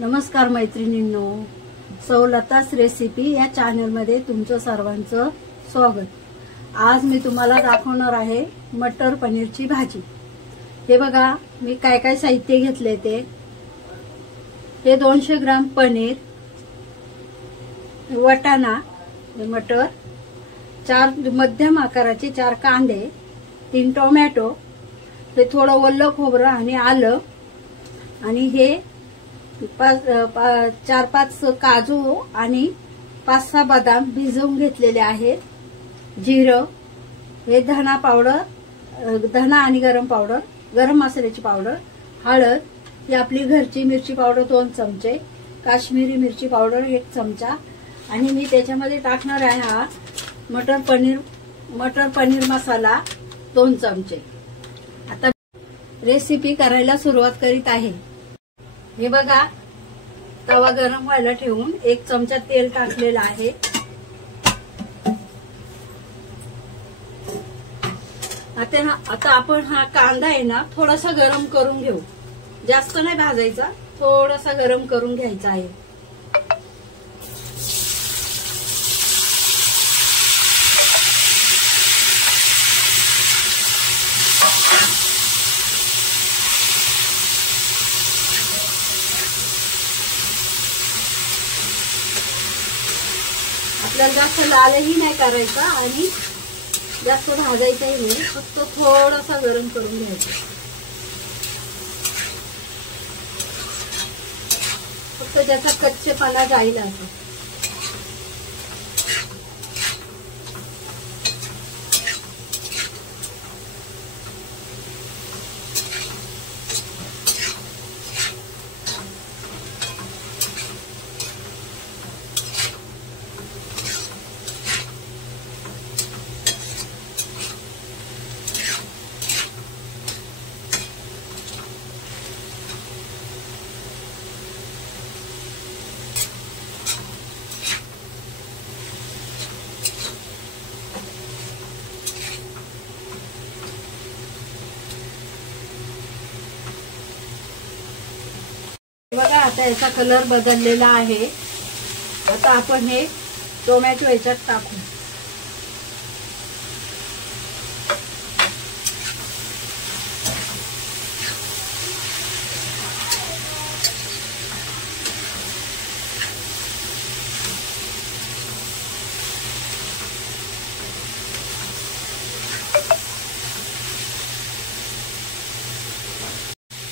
नमस्कार मैत्रिणींनो, सौलतास रेसिपी या चॅनलमध्ये तुमचं सर्वांचं स्वागत। आज मी तुम्हाला दाखवणार आहे मटर पनीरची भाजी। हे बघा मी काय काय साहित्य घेतले ते। हे 200 ग्राम पनीर, वटाणा, मटर, 4 मध्यम आकाराचे 4 कांदे, 3 टोमॅटो, हे थोडं ओलं खोबरं आणि आलं, आणि हे 4-5 काजू आणि 5-6 बदाम भिजवून घेतलेले आहेत। जिरं, हे धना पावडर, धना आणि गरम पावडर, गरम मसाल्याची पावडर, हळद, ही आपली घरची मिरची पावडर 2 चमचे, काश्मीरी मिरची पावडर 1 चमचा, आणि मी त्याच्यामध्ये टाकणार आहे हा मटर पनीर मसाला 2 चमचे। आता रेसिपी करायला सुरुवात करीत आहे। हे बघा तवा गरम व्हायला ठेवून 1 चमचा तेल टाकलेलं आहे। आता आपण हा कांदा आहे ना थोडासा गरम करून घेऊ। जास्त नाही भाजायचा, थोडासा गरम करून घ्यायचा आहे। आपल्याला जास्त लालही नाही करायचा आणि जास्त भाजायचाही नाही, फक्त थोडासा गरम करून घ्यायचा। फक्त त्याचा कच्चेपणा जाईल असं। बघा आता याचा कलर बदललेला आहे। आता आपण हे टोमॅटो याच्यात टाकू।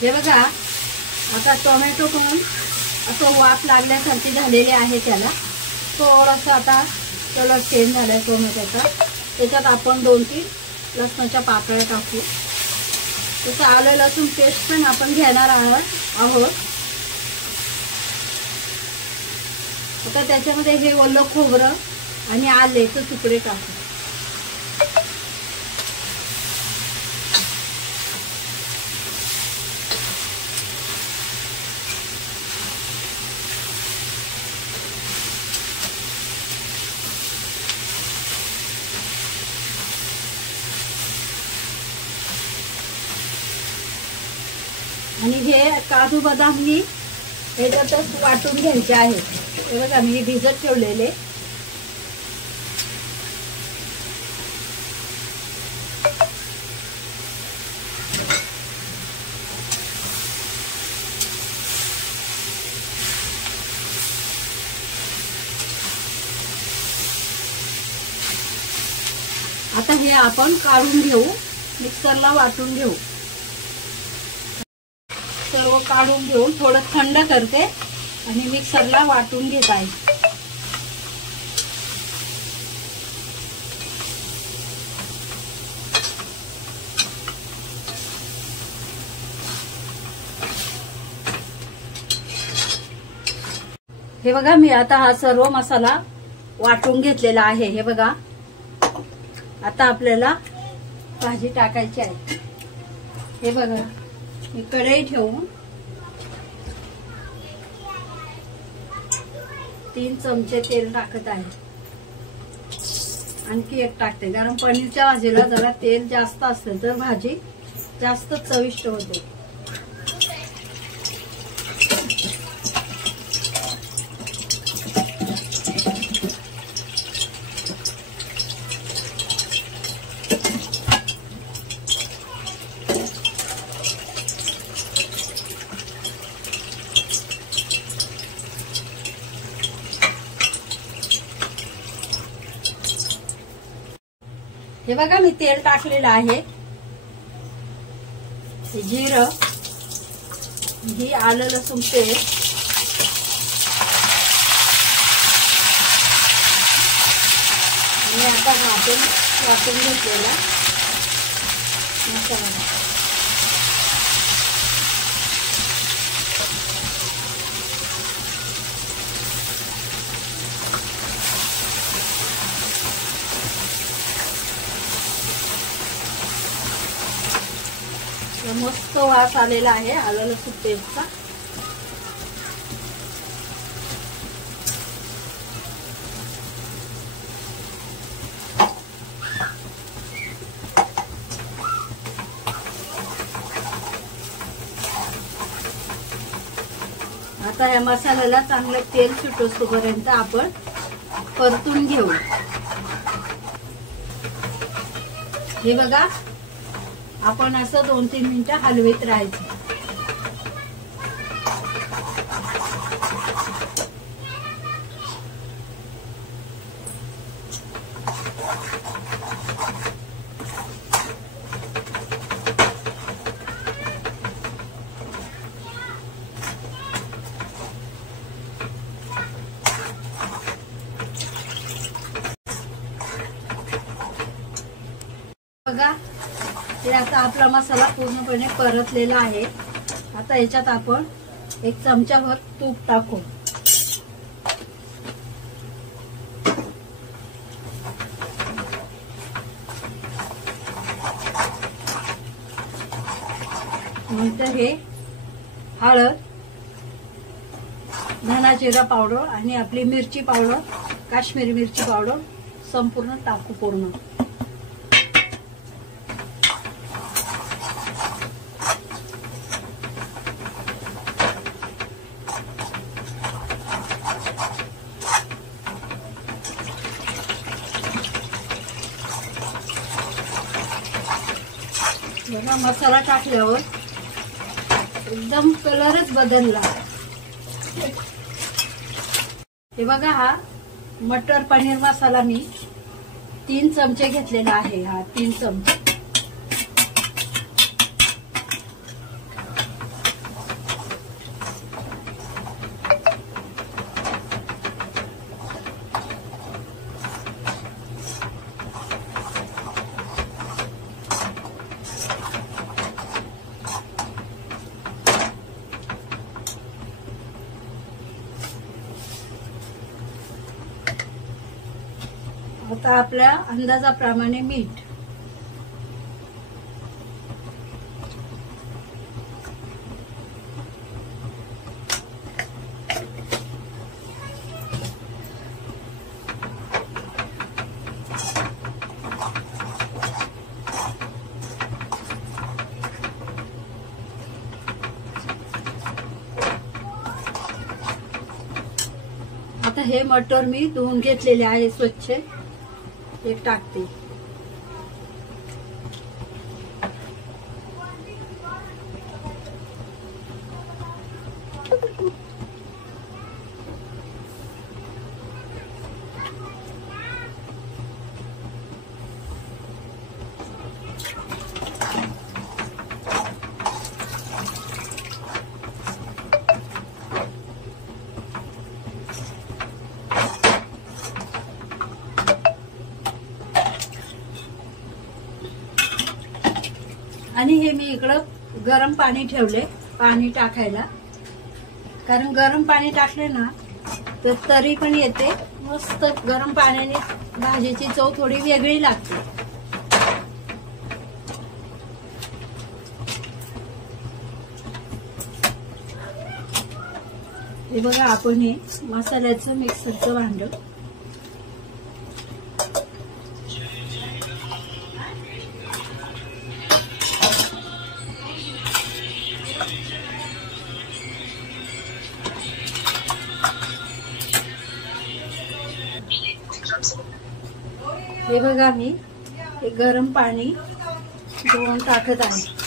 हे बघा आता टोमॅटो पण असं वाफ लागल्यासारखी झालेली आहे। त्याला थोडासा आता कलर चेंज झालाय टोमॅटोचा। त्याच्यात आपण 2-3 लसणाच्या पाकळ्या टाकू। तसं आलं लसूण पेस्ट पण आपण घेणार आहोत। आता त्याच्यामध्ये हे ओलं खोबरं आणि आल्याचे तुकडे टाकू। आणि हे काजू बदाम ही ह्याच्यातच वाटून घ्यायचे आहेत। हे बघा मी भिजत ठेवलेले। आता हे आपण काढून घेऊ, मिक्सरला वाटून घेऊ। सर्व काढून घेऊन थोडं थंड करते आणि मिक्सरला वाटून घेत आहे। हे बघा मी आता हा सर्व मसाला वाटून घेतलेला आहे। हे बघा आता आपल्याला भाजी टाकायची आहे। हे बघा मी कढई ठेवून 3 चमचे तेल टाकत आहे। आणखी 1 टाकते, कारण पनीरच्या भाजीला जरा तेल जास्त असेल तर भाजी जास्त चविष्ट होते। हे बघा मी तेल टाकलेलं आहे, जिरं, ही आलं लसूण पेस्ट, आणि आता वाटून घेतलेला मसाला मस्त वास आलेला आहे आलं लसूण पेस्टचा. आता या मसाल्याला चांगलं तेल सुटोपर्यंत आपण परतून घेऊ. हे बघा आपण असं 2-3 मिनिटं हलवत राहायचं. बघा ते आता आपला मसाला पूर्णपणे परतलेला आहे. आता याच्यात आपण 1 चमचाभर तूप टाकू. नंतर हे हळद, धना जिरा पावडर आणि आपली मिरची पावडर, काश्मीरी मिरची पावडर संपूर्ण टाकू पूर्ण. बघा मसाला टाकल्यावर एकदम कलरच बदलला. हे बघा हा मटर पनीर मसाला मी 3 चमचे घेतलेला आहे. हा 3 चमचे. आता आपल्या अंदाजाप्रमाणे मीठ. आता हे मटर मी धुवून घेतलेले आहे स्वच्छ. एक टाकते. आणि हे मी इकडं गरम पाणी ठेवले पाणी टाकायला, कारण गरम पाणी टाकले ना तर तरी पण येते. मस्त गरम पाण्याने भाजीची चव थोडी वेगळी लागते. हे बघा आपण हे मसाल्याचं मिक्सरचं भांड. हे बघा मी हे गरम पाणी घेऊन टाकत आहे.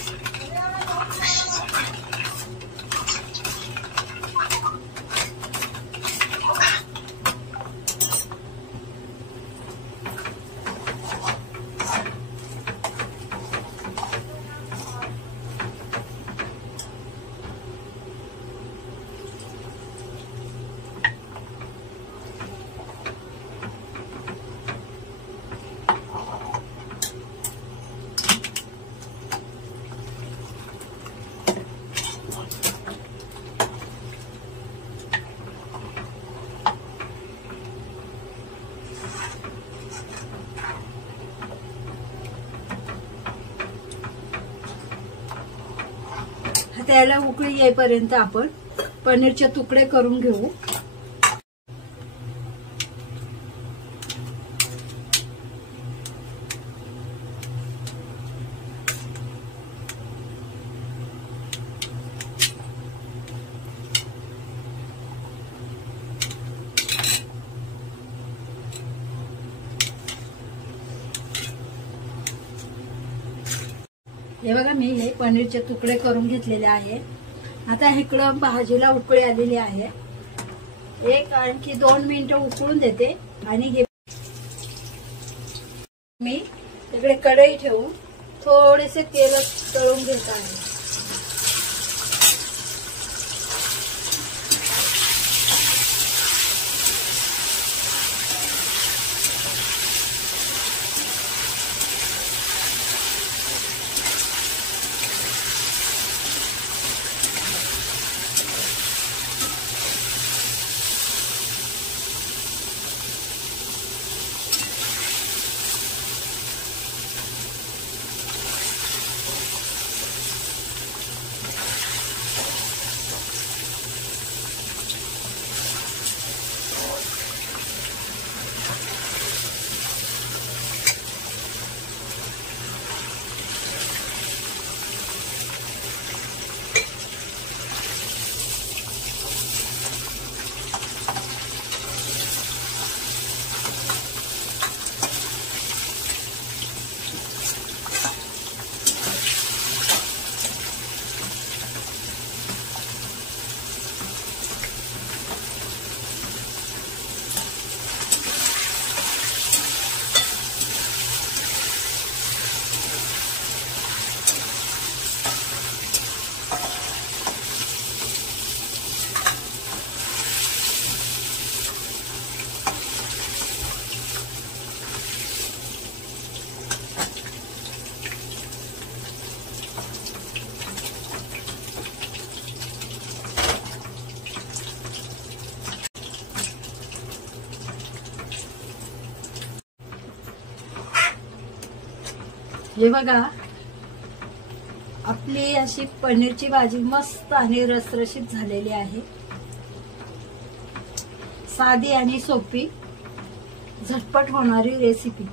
त्याला उकळी येईपर्यंत आपण पनीरचे तुकडे करून घेऊ. हे बघा, मी हे पनीरचे तुकडे करून घेतलेले आहे. आता इकडं भाजीला उकळी आलेली आहे. एक आणखी 2 मिनिटं उकळून देते आणि हे मी इकडे कढई ठेवून थोडेसे तेल तळून घेत आहे. हे बघा, आपली अशी पनीरची भाजी मस्त आणि रसरशीत झालेली आहे. साधी आणि सोपी, झटपट होणारी रेसिपी.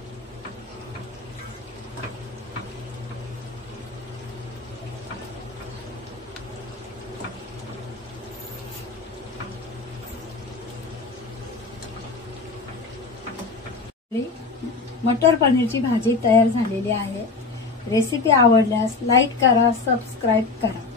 मटर पनीरची भाजी तयार झालेली आहे. रेसिपी आवडल्यास लाईक करा, सबस्क्राईब करा.